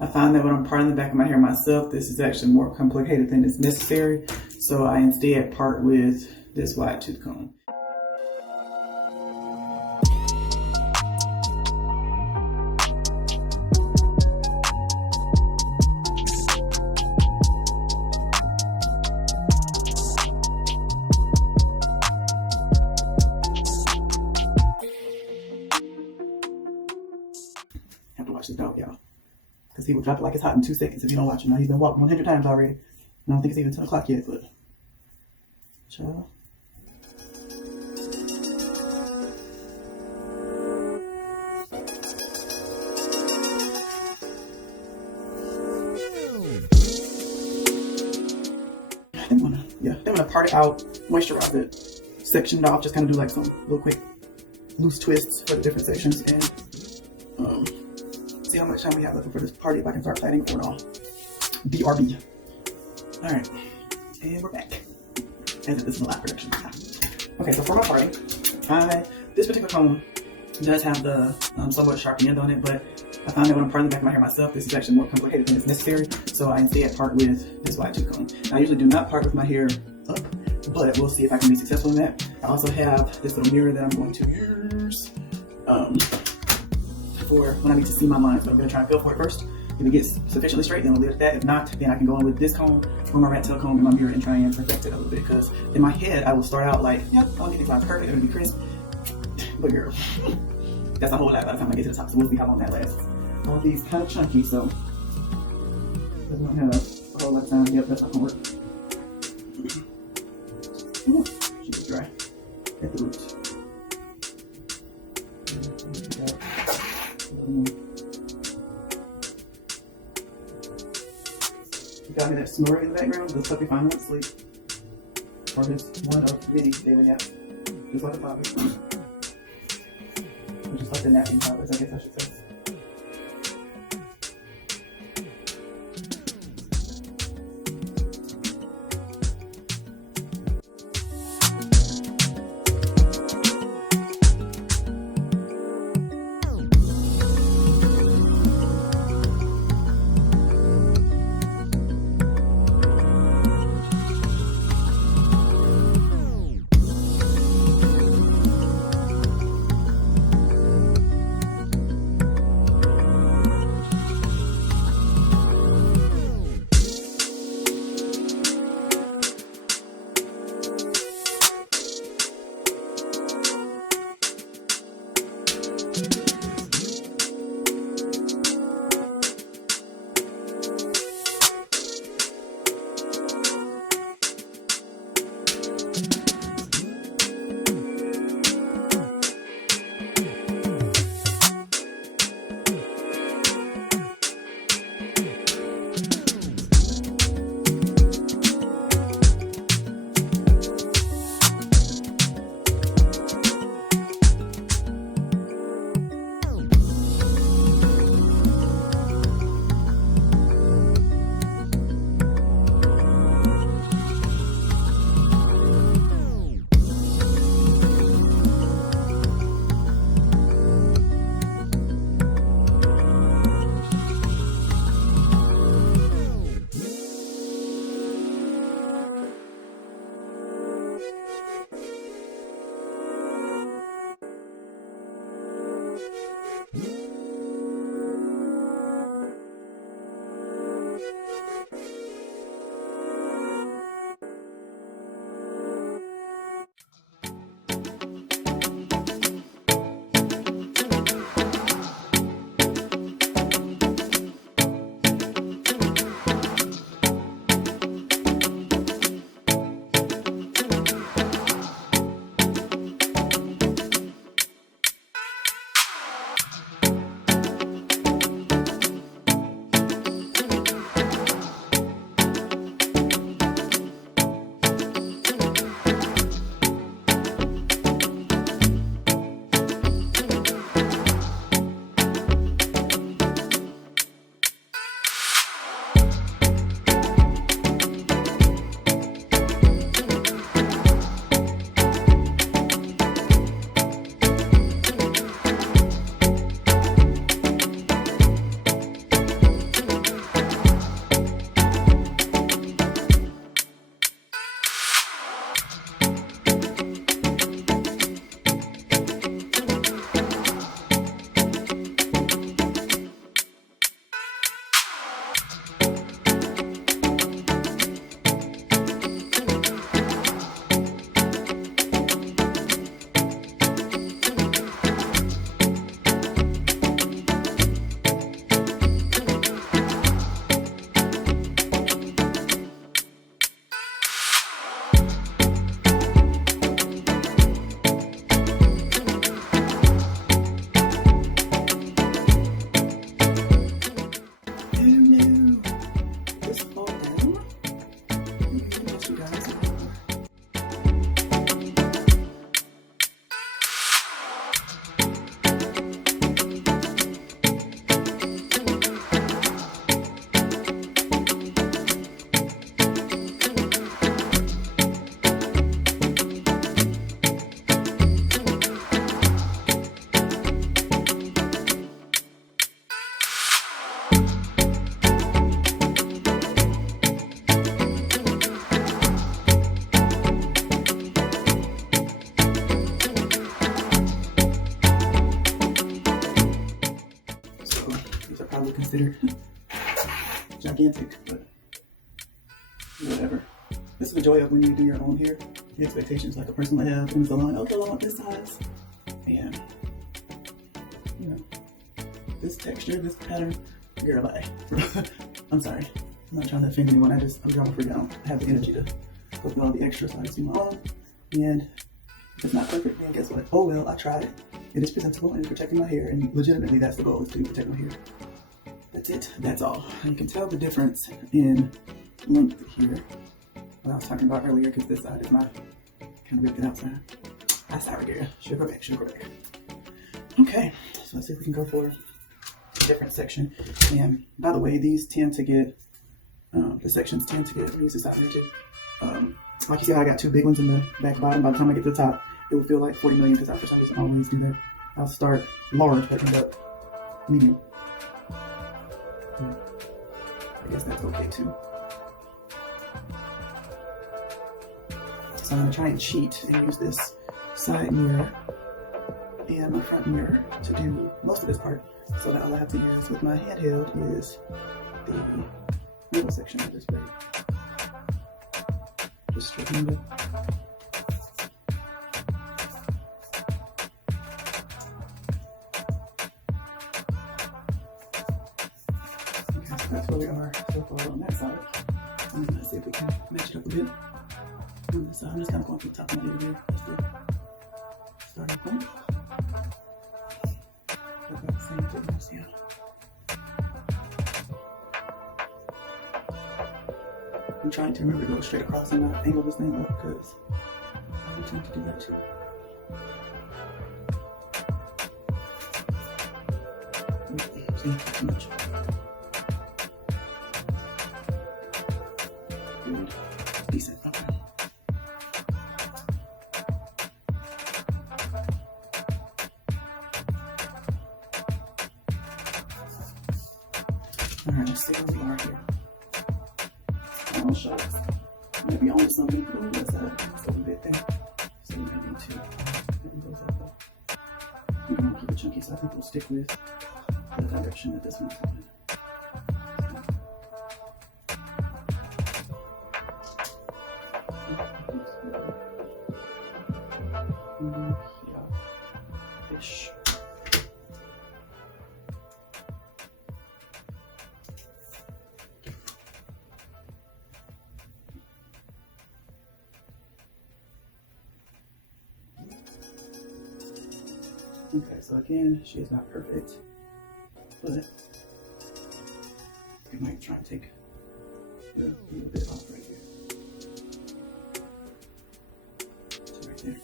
I find that when I'm parting the back of my hair myself, this is actually more complicated than is necessary. So I instead part with this wide tooth comb. Have to watch this dog, y'all. Because he will drop it like it's hot in 2 seconds if you don't watch him. Now he's been walking 100 times already. And I don't think it's even 10 o'clock yet, but child. I'm gonna part it out, moisturize it, section it off, just kind of do like some little quick loose twists for the different sections, and see how much time we have left for this party if I can start planning for it all. BRB. All right, and we're back. As if this is a live production. Okay, so for my party, this particular comb does have the somewhat sharp end on it, but I found that when I'm parting the back of my hair myself, this is actually more complicated than is necessary. So I instead part with this wide tooth comb. Now, I usually do not part with my hair up, but we'll see if I can be successful in that. I also have this little mirror that I'm going to use for when I need to see my lines. But I'm going to try and feel for it first. If it gets sufficiently straight, then we'll leave it at that. If not, then I can go in with this comb or my rat tail comb in my mirror and try and perfect it a little bit. Because in my head, I will start out like, yep, I'll get these lines perfect, it'll be crisp. But girl, that's a whole lot by the time I get to the top. So we'll see how long that lasts. All of these kind of chunky, so doesn't have a whole lot of time. Yep, that's not gonna work. Ooh, should be dry at the roots. You got me that snoring in the background? The stuff you find when sleep. Or this one of many daily naps. Just like a bobby. Just like the napping powders, I guess I should say. consider gigantic, but whatever. This is the joy of when you do your own hair. The expectations like a person would have in the salon. Okay, well, I want this size. And, you know, this texture, this pattern, you're a lie. I'm sorry. I'm not trying to offend anyone. I'm drama free. I don't have the energy to go through all the extras. So I just do my own. And if it's not perfect, then guess what? Oh, well, I tried it. It is presentable and protecting my hair. And legitimately, that's the goal, is to protect my hair. That's it. That's all. You can tell the difference in length here. What I was talking about earlier, because this side is my kind of ripped it outside. That's how we should go back. Okay, so let's see if we can go for a different section. And by the way, these tend to get, the sections tend to get really saturated. Like you see how I got two big ones in the back bottom. By the time I get to the top, it will feel like 40 million, because I for some reason always do that. I'll start large, but end up medium. Yeah. I guess that's okay too. So I'm going to try and cheat and use this side mirror and my front mirror to do most of this part. So that all I have to use with my handheld is the middle section of this braid. Just straightening it. Okay, so that's where we are so far on that side. And let's see if we can match it up a bit. On this side, I'm just kind of going from the top of my head here. That's the starting point. About the same thickness, yeah. I'm trying to remember to go straight across and not angle this thing up, because I tend to do that too. See, too much. Good. Decent. Okay. Alright, let's see where we are here. Oh, shucks. Maybe only some people. That's a little bit there. So we're going to need to goes up though. I'm going to keep it chunky, so I think we'll stick with the direction that this one's going. Yeah. Ish. Okay, so again, she is not perfect, but we might try and take a little bit off right here. So right there.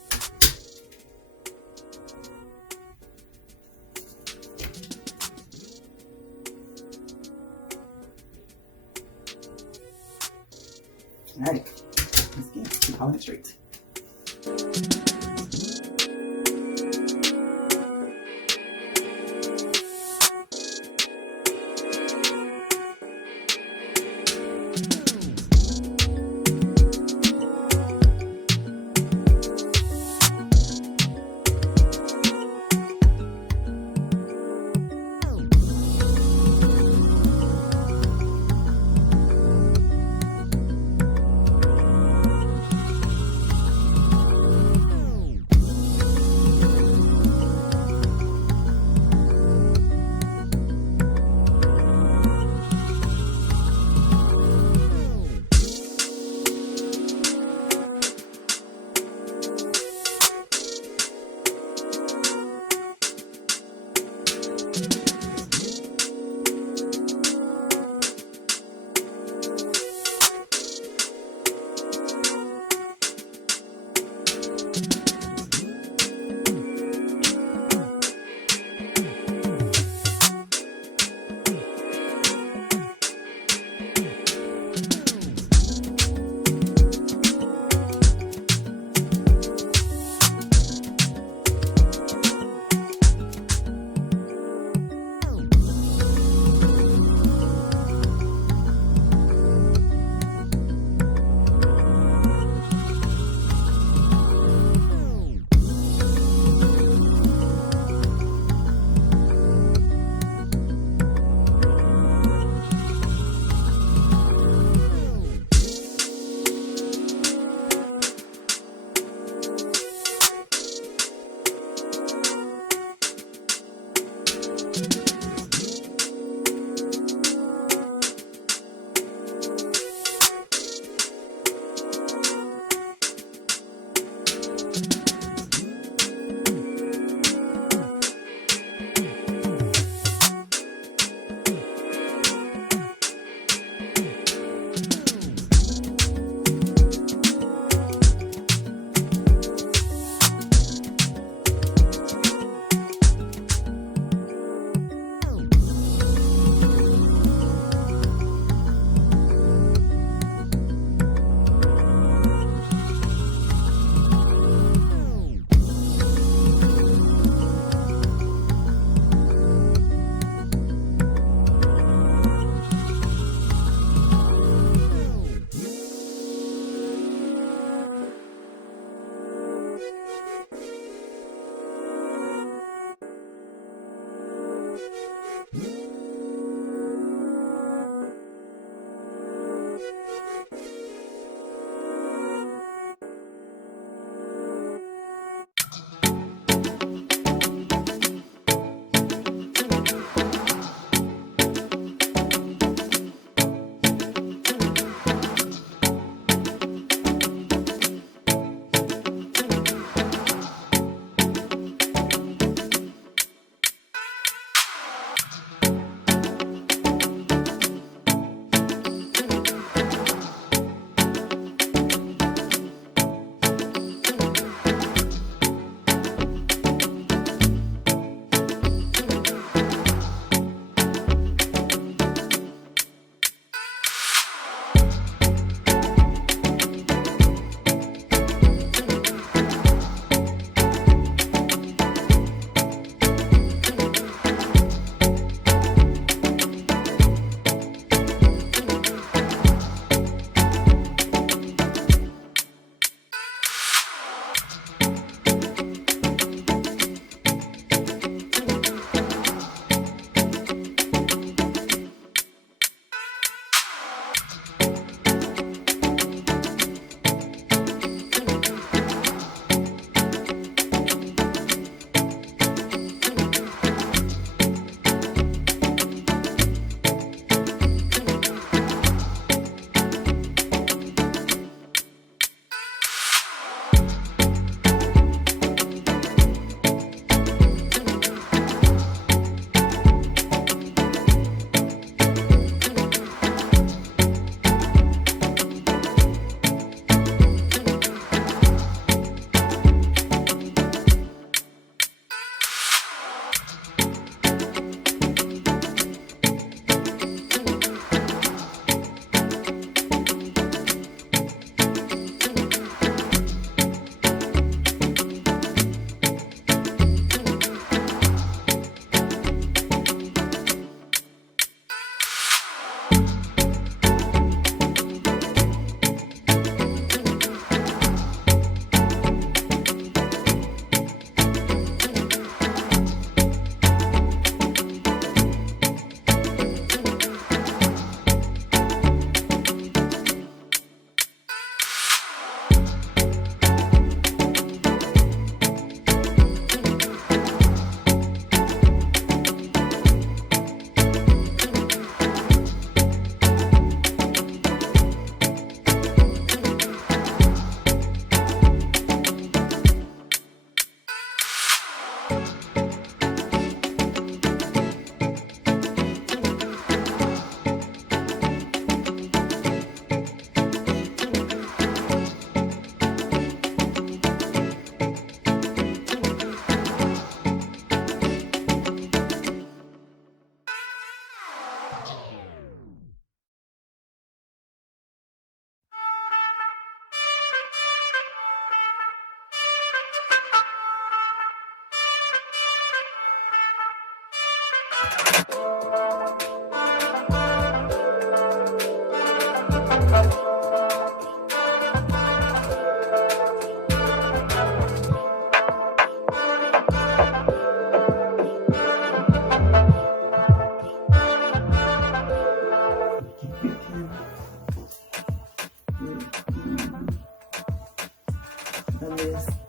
All right, let's keep calling it straight.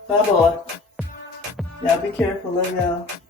Bye, boy. Y'all be careful. Love y'all.